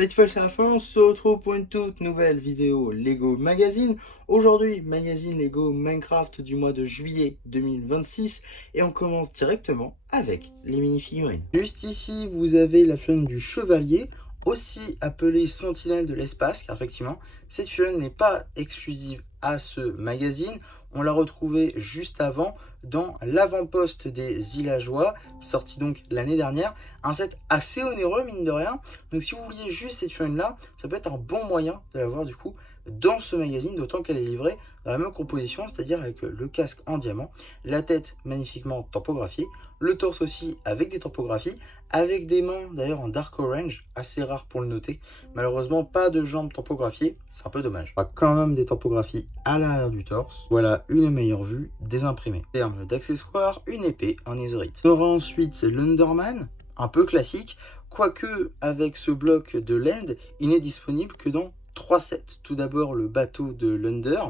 Tidefall c'est la fin, on se retrouve pour une toute nouvelle vidéo Lego Magazine. Aujourd'hui, magazine Lego Minecraft du mois de juillet 2026 et on commence directement avec les mini-figurines. Juste ici, vous avez la figurine du chevalier, aussi appelée sentinelle de l'espace, car effectivement, cette figurine n'est pas exclusive à ce magazine. On l'a retrouvée juste avant dans l'avant-poste des villageois, sorti donc l'année dernière. Un set assez onéreux, mine de rien. Donc si vous vouliez juste cette figurine-là, ça peut être un bon moyen de l'avoir du coup dans ce magazine, d'autant qu'elle est livrée dans la même composition, c'est-à-dire avec le casque en diamant, la tête magnifiquement tampographiée, le torse aussi avec des tampographies, avec des mains d'ailleurs en dark orange, assez rare pour le noter. Malheureusement, pas de jambes tampographiées, c'est un peu dommage. On a quand même des tampographies à l'arrière du torse. Voilà une meilleure vue des imprimés. En termes d'accessoires, une épée en netherite. On aura ensuite l'Underman, un peu classique, quoique avec ce bloc de land, il n'est disponible que dans 3 sets. Tout d'abord le bateau de l'Under,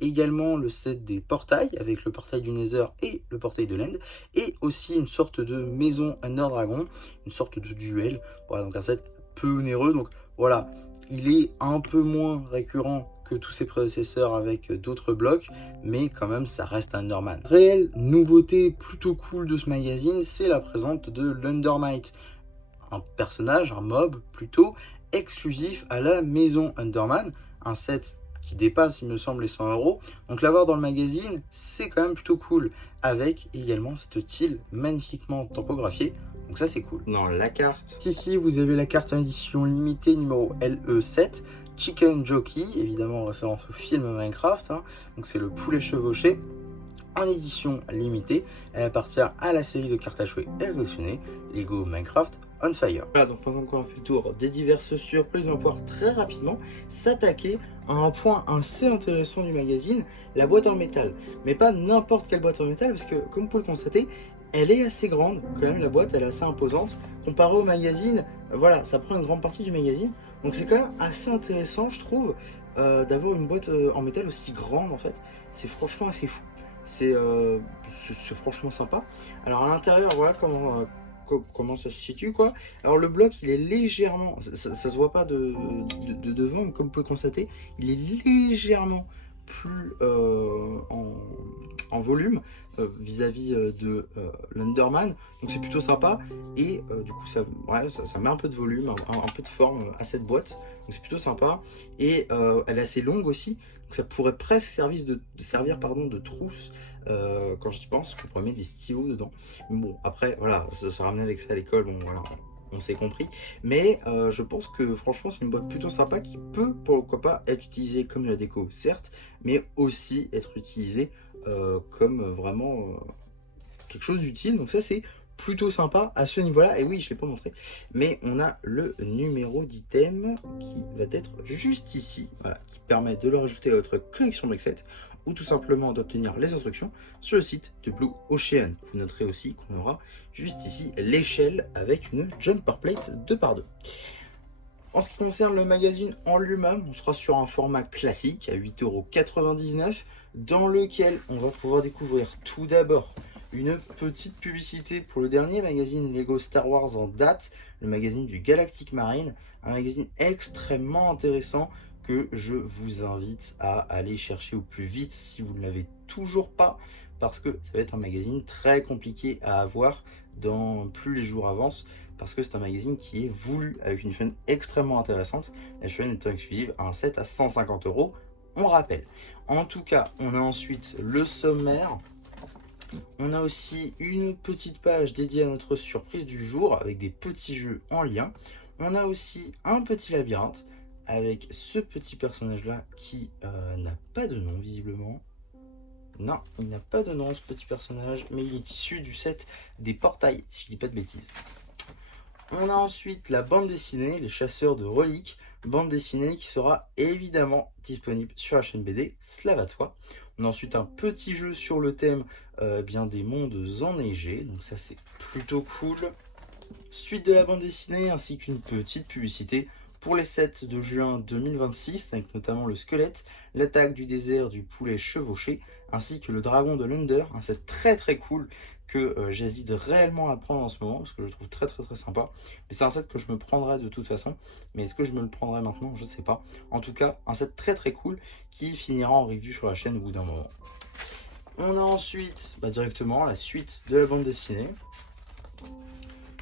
également le set des portails avec le portail du Nether et le portail de l'End, et aussi une sorte de maison Under Dragon, une sorte de duel. Voilà, donc un set peu onéreux. Donc voilà, il est un peu moins récurrent que tous ses prédécesseurs avec d'autres blocs, mais quand même ça reste un Underman. Réelle nouveauté plutôt cool de ce magazine, c'est la présence de l'Undermite, un personnage, un mob plutôt exclusif à la maison Underman, un set qui dépasse il me semble les 100 €. Donc l'avoir dans le magazine c'est quand même plutôt cool, avec également cette tile magnifiquement tampographiée. Donc ça c'est cool. Dans la carte, ici vous avez la carte en édition limitée numéro LE7, Chicken Jockey, évidemment en référence au film Minecraft, hein. Donc c'est le poulet chevauché en édition limitée. Elle appartient à la série de cartes à jouer et révolutionner Lego Minecraft On Fire. Voilà, donc maintenant qu'on a fait le tour des diverses surprises, on va pouvoir très rapidement s'attaquer à un point assez intéressant du magazine, la boîte en métal. Mais pas n'importe quelle boîte en métal, parce que comme vous pouvez le constater, elle est assez grande, quand même la boîte elle est assez imposante. Comparé au magazine, voilà, ça prend une grande partie du magazine. Donc c'est quand même assez intéressant je trouve, d'avoir une boîte en métal aussi grande en fait. C'est franchement assez fou. C'est franchement sympa. Alors à l'intérieur, voilà comment ça se situe quoi. Alors le bloc il est légèrement, ça se voit pas de devant, mais comme vous pouvez le constater, il est légèrement plus en volume vis-à-vis de l'Underman, donc c'est plutôt sympa. Et du coup ça, ouais, ça met un peu de volume, un peu de forme à cette boîte, donc c'est plutôt sympa. Et elle est assez longue aussi, donc ça pourrait presque servir pardon, de trousse. Quand j'y pense, on pourrait mettre des stylos dedans. Mais bon, après, voilà, ça se ramener avec ça à l'école, bon, voilà, on s'est compris. Mais je pense que franchement, c'est une boîte plutôt sympa qui peut, pourquoi pas, être utilisée comme de la déco, certes, mais aussi être utilisée comme vraiment quelque chose d'utile. Donc ça, c'est plutôt sympa à ce niveau-là. Et oui, je ne l'ai pas montré, mais on a le numéro d'item qui va être juste ici, voilà, qui permet de le rajouter à votre collection Brickset, ou tout simplement d'obtenir les instructions sur le site de Blue Ocean. Vous noterez aussi qu'on aura juste ici l'échelle avec une jumper plate 2x2. En ce qui concerne le magazine en lui-même, on sera sur un format classique à 8,99 €, dans lequel on va pouvoir découvrir tout d'abord une petite publicité pour le dernier magazine Lego Star Wars en date, le magazine du Galactic Marine, un magazine extrêmement intéressant que je vous invite à aller chercher au plus vite si vous ne l'avez toujours pas, parce que ça va être un magazine très compliqué à avoir dans plus les jours avancent, parce que c'est un magazine qui est voulu avec une fun extrêmement intéressante. La fun étant exclusive à un set à 150 €, on rappelle. En tout cas, on a ensuite le sommaire. On a aussi une petite page dédiée à notre surprise du jour avec des petits jeux en lien. On a aussi un petit labyrinthe avec ce petit personnage là qui n'a pas de nom visiblement. Non, il n'a pas de nom ce petit personnage, mais il est issu du set des portails, si je dis pas de bêtises. On a ensuite la bande dessinée, les chasseurs de reliques, bande dessinée qui sera évidemment disponible sur la chaîne BD, cela va de soi. On a ensuite un petit jeu sur le thème bien des mondes enneigés, donc ça c'est plutôt cool. Suite de la bande dessinée ainsi qu'une petite publicité pour les sets de juin 2026, avec notamment le squelette, l'attaque du désert du poulet chevauché, ainsi que le dragon de l'Under, un set très très cool que j'hésite réellement à prendre en ce moment, parce que je le trouve très très très sympa. Mais c'est un set que je me prendrai de toute façon, mais est-ce que je me le prendrai maintenant? Je sais pas. En tout cas, un set très très cool qui finira en review sur la chaîne au bout d'un moment. On a ensuite directement la suite de la bande dessinée.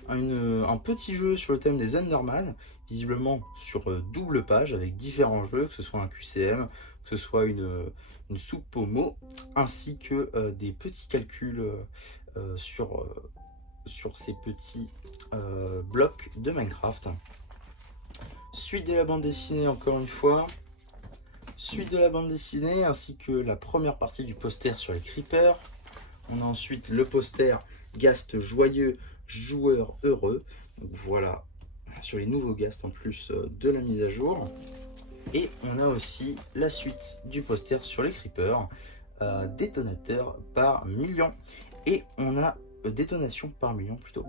Un petit jeu sur le thème des Enderman, visiblement sur double page avec différents jeux, que ce soit un QCM, que ce soit une soupe aux mots, ainsi que des petits calculs sur ces petits blocs de Minecraft. Suite de la bande dessinée encore une fois. Suite de la bande dessinée ainsi que la première partie du poster sur les creepers. On a ensuite le poster Ghast joyeux, joueur heureux. Donc voilà, sur les nouveaux Ghast en plus de la mise à jour. Et on a aussi la suite du poster sur les creepers, détonateur par million. Et on a détonation par million plutôt.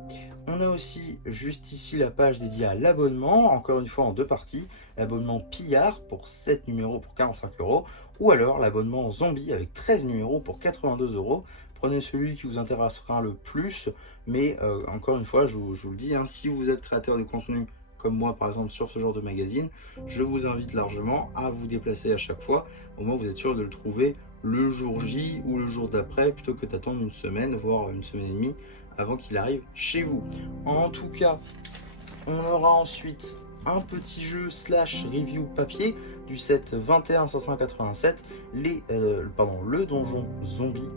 On a aussi juste ici la page dédiée à l'abonnement, encore une fois en deux parties. L'abonnement Pillard pour 7 numéros pour 45 €, ou alors l'abonnement Zombie avec 13 numéros pour 82 €. Prenez celui qui vous intéressera le plus, mais encore une fois, je vous le dis, hein, si vous êtes créateur de contenu comme moi par exemple sur ce genre de magazine, je vous invite largement à vous déplacer à chaque fois, au moins vous êtes sûr de le trouver le jour J ou le jour d'après, plutôt que d'attendre une semaine, voire une semaine et demie avant qu'il arrive chez vous. En tout cas, on aura ensuite un petit jeu slash review papier du set 21 587, le donjon zombie.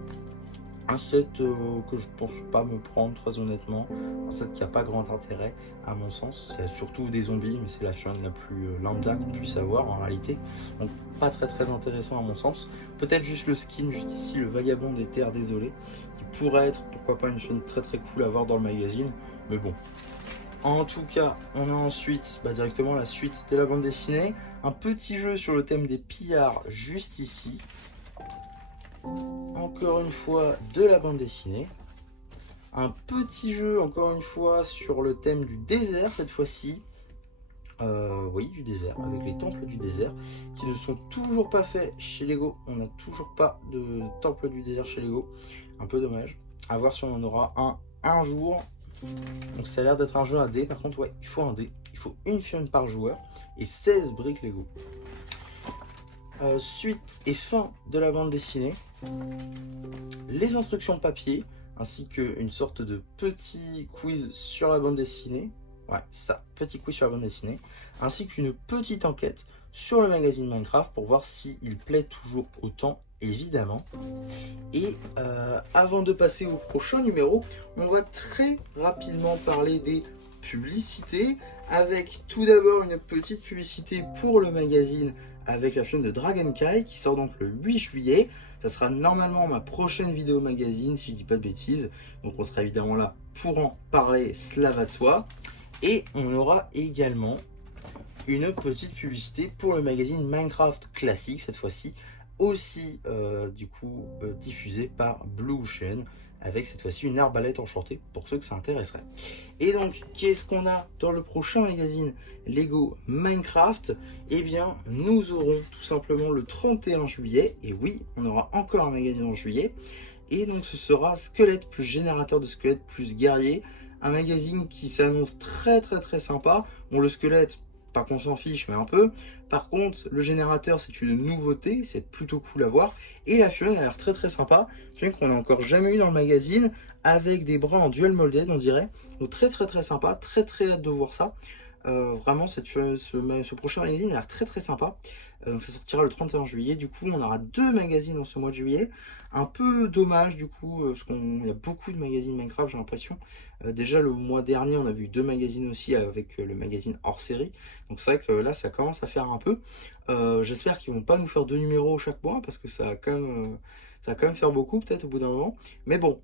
Un set que je pense pas me prendre très honnêtement, un set qui n'a pas grand intérêt à mon sens. Il y a surtout des zombies, mais c'est la fiole la plus lambda qu'on puisse avoir en réalité, donc pas très très intéressant à mon sens. Peut-être juste le skin, juste ici, le vagabond des terres désolées, qui pourrait être pourquoi pas une fiole très très cool à voir dans le magazine, mais bon. En tout cas, on a ensuite directement la suite de la bande dessinée, un petit jeu sur le thème des pillards juste ici. Encore une fois de la bande dessinée, un petit jeu encore une fois sur le thème du désert cette fois-ci, oui du désert, avec les temples du désert qui ne sont toujours pas faits chez Lego. On n'a toujours pas de temple du désert chez Lego, un peu dommage, à voir si on en aura un jour. Donc ça a l'air d'être un jeu à dés, par contre ouais, il faut un dé, il faut une fiole par joueur et 16 briques Lego. Suite et fin de la bande dessinée, les instructions papier, ainsi qu'une sorte de petit quiz sur la bande dessinée, ouais ça, petit quiz sur la bande dessinée, ainsi qu'une petite enquête sur le magazine Minecraft pour voir s'il plaît toujours autant, évidemment. Et avant de passer au prochain numéro, on va très rapidement parler des publicités, avec tout d'abord une petite publicité pour le magazine avec la chaîne de Dragon Kai qui sort donc le 8 juillet. Ça sera normalement ma prochaine vidéo magazine si je dis pas de bêtises. Donc on sera évidemment là pour en parler, cela va de soi. Et on aura également une petite publicité pour le magazine Minecraft classique cette fois-ci, aussi diffusé par Blue Ocean, avec cette fois-ci une arbalète enchantée pour ceux que ça intéresserait. Et donc, qu'est-ce qu'on a dans le prochain magazine Lego Minecraft? Eh bien, nous aurons tout simplement le 31 juillet, et oui, on aura encore un magazine en juillet, et donc ce sera Squelette plus générateur de squelettes plus guerrier, un magazine qui s'annonce très très très sympa. Bon, le squelette, pas qu'on s'en fiche, mais un peu. Par contre, le générateur, c'est une nouveauté, c'est plutôt cool à voir. Et la fiole a l'air très très sympa, fiole qu'on n'a encore jamais eu dans le magazine, avec des bras en dual molded, on dirait. Donc très très très sympa, très très hâte de voir ça. Vraiment, ce prochain magazine a l'air très très sympa. Donc ça sortira le 31 juillet. Du coup, on aura 2 magazines en ce mois de juillet. Un peu dommage du coup, parce qu'il y a beaucoup de magazines Minecraft, j'ai l'impression. Déjà le mois dernier, on a vu 2 magazines aussi avec le magazine hors série. Donc c'est vrai que là, ça commence à faire un peu. J'espère qu'ils vont pas nous faire 2 numéros chaque mois, parce que ça va quand même faire beaucoup peut-être au bout d'un moment. Mais bon,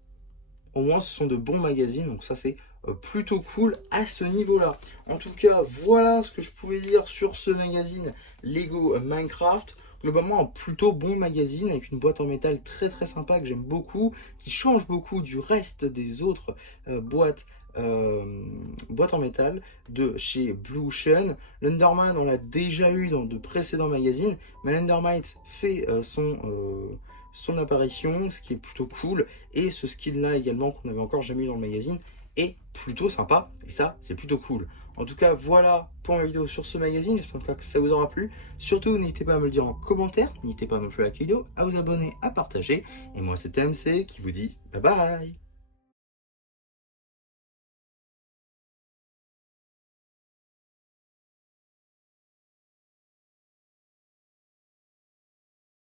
au moins ce sont de bons magazines, donc ça c'est plutôt cool à ce niveau-là. En tout cas, voilà ce que je pouvais dire sur ce magazine Lego Minecraft. Globalement, un plutôt bon magazine avec une boîte en métal très très sympa que j'aime beaucoup, qui change beaucoup du reste des autres boîtes en métal de chez Blue Ocean. L'Underman, on l'a déjà eu dans de précédents magazines, mais l'Undermite fait son apparition, ce qui est plutôt cool, et ce skin-là également qu'on n'avait encore jamais eu dans le magazine est plutôt sympa, et ça c'est plutôt cool. En tout cas, voilà pour ma vidéo sur ce magazine, j'espère que ça vous aura plu. Surtout, n'hésitez pas à me le dire en commentaire, n'hésitez pas à me faire la vidéo, à vous abonner, à partager, et moi c'était MC qui vous dit bye bye.